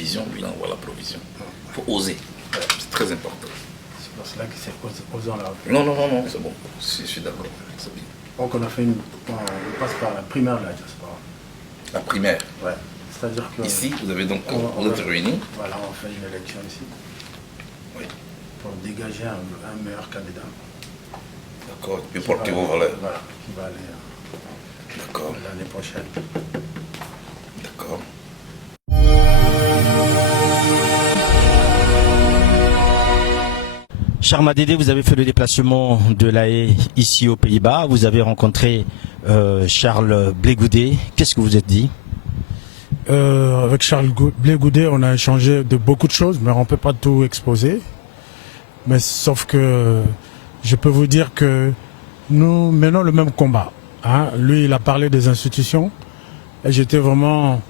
vision, lui il envoie la provision. Il faut oser, c'est très important. C'est pour cela que c'est osant là. Non, c'est bon, je suis d'accord, c'est bien. Donc on passe par la primaire de la diaspora. La primaire. Ouais. C'est-à-dire que ici, vous avez donc vous êtes réunis. Voilà, on fait une élection ici. Oui. Pour dégager un meilleur candidat. D'accord, qui porter vos valeurs. Voilà, qui va aller d'accord. L'année prochaine. D'accord. Charles Dédé, vous avez fait le déplacement de La Haye ici aux Pays-Bas. Vous avez rencontré Charles Blé Goudet. Qu'est-ce que vous êtes dit? Avec Charles Blé Goudet, on a échangé de beaucoup de choses, mais on ne peut pas tout exposer. Mais sauf que je peux vous dire que nous menons le même combat. Hein. Lui, il a parlé des institutions et j'étais vraiment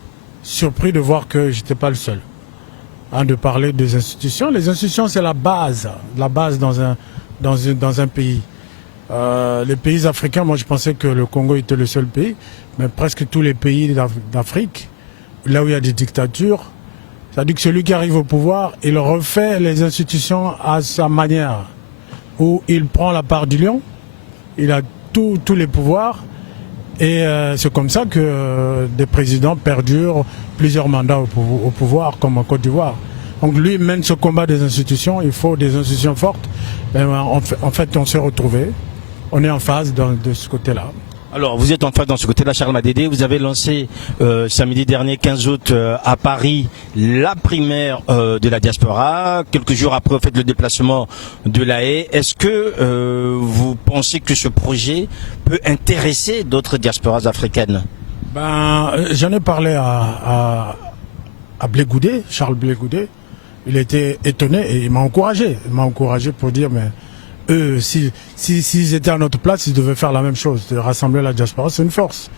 surpris de voir que je n'étais pas le seul. De parler des institutions. Les institutions, c'est la base dans un pays. Les pays africains, moi je pensais que le Congo était le seul pays, mais presque tous les pays d'Afrique, là où il y a des dictatures, c'est-à-dire que celui qui arrive au pouvoir, il refait les institutions à sa manière, où il prend la part du lion, il a tous les pouvoirs, et c'est comme ça que des présidents perdurent plusieurs mandats au pouvoir, comme en Côte d'Ivoire. Donc lui mène ce combat des institutions, il faut des institutions fortes. Mais en fait, on s'est retrouvés, on est en phase de ce côté-là. Alors, vous êtes en phase dans ce côté-là, Charles Dédé. Vous avez lancé samedi dernier, 15 août, à Paris, la primaire de la diaspora. Quelques jours après, vous faites le déplacement de La Haye. Est-ce que vous pensez que ce projet peut intéresser d'autres diasporas africaines? J'en ai parlé à Blé Goudet, Charles Blé Goudet. Il était étonné et il m'a encouragé. Il m'a encouragé pour dire, mais eux, s'ils étaient à notre place, ils devaient faire la même chose, de rassembler la diaspora, c'est une force.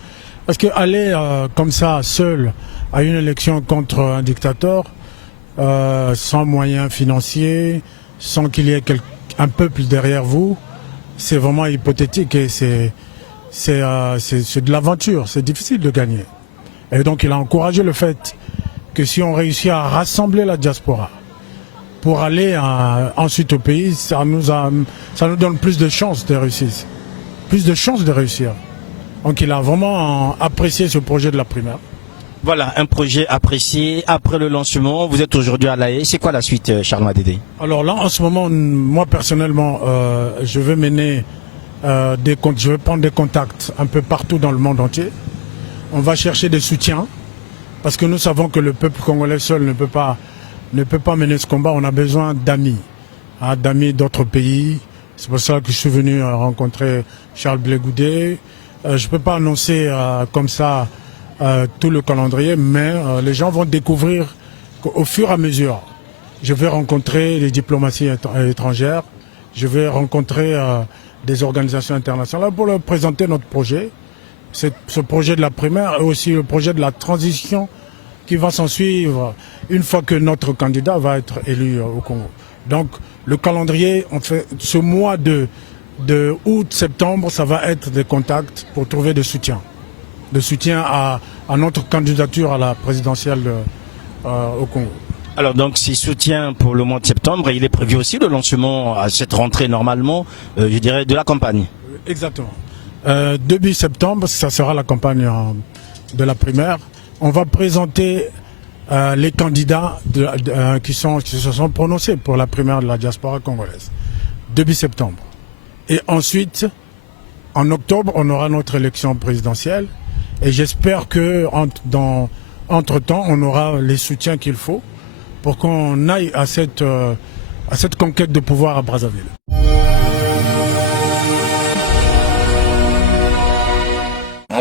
Parce qu'aller comme ça, seul, à une élection contre un dictateur, sans moyens financiers, sans qu'il y ait un peuple derrière vous, c'est vraiment hypothétique et c'est de l'aventure, c'est difficile de gagner. Et donc il a encouragé le fait que si on réussit à rassembler la diaspora pour aller ensuite au pays, ça nous donne plus de chances de réussir. Plus de chances de réussir. Donc il a vraiment apprécié ce projet de la primaire. Voilà, un projet apprécié. Après le lancement, vous êtes aujourd'hui à La Haye. C'est quoi la suite, Charles Dédé? Alors là, en ce moment, moi personnellement, je vais mener je vais prendre des contacts un peu partout dans le monde entier. On va chercher des soutiens parce que nous savons que le peuple congolais seul ne peut pas mener ce combat. On a besoin d'amis, d'amis d'autres pays. C'est pour ça que je suis venu rencontrer Charles Blé Goudet. Je ne peux pas annoncer comme ça tout le calendrier, mais les gens vont découvrir qu'au fur et à mesure, je vais rencontrer les diplomaties étrangères, je vais rencontrer des organisations internationales pour leur présenter notre projet. C'est ce projet de la primaire et aussi le projet de la transition qui va s'en suivre une fois que notre candidat va être élu au Congo. Donc le calendrier, on fait ce mois de août-septembre, ça va être des contacts pour trouver de soutien à notre candidature à la présidentielle au Congo. Alors donc c'est soutien pour le mois de septembre et il est prévu aussi le lancement à cette rentrée normalement, je dirais, de la campagne. Exactement. Début septembre, ça sera la campagne de la primaire. On va présenter les candidats qui se sont prononcés pour la primaire de la diaspora congolaise. Début septembre. Et ensuite, en octobre, on aura notre élection présidentielle. Et j'espère que entre-temps, on aura les soutiens qu'il faut pour qu'on aille à cette conquête de pouvoir à Brazzaville. On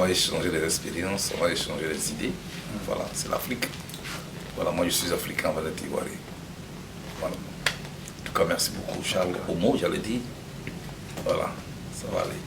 va échanger les expériences, on va échanger les idées. Voilà, c'est l'Afrique. Voilà, moi je suis africain, on va être ivoirien. Voilà. En tout cas, merci beaucoup Charles. Au mot, j'allais dire. Voilà, ça va aller.